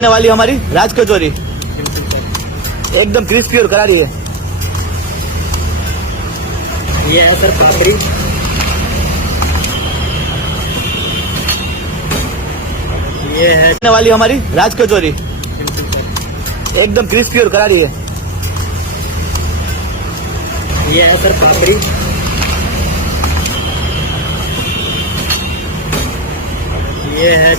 वाली हमारी राज कचौरी एकदम क्रिस्पी और करारी है। ये है सर पापड़ी। ये है वाली हमारी राज कचौरी एकदम क्रिस्पी और करारी है। ये है सर पापड़ी। ये है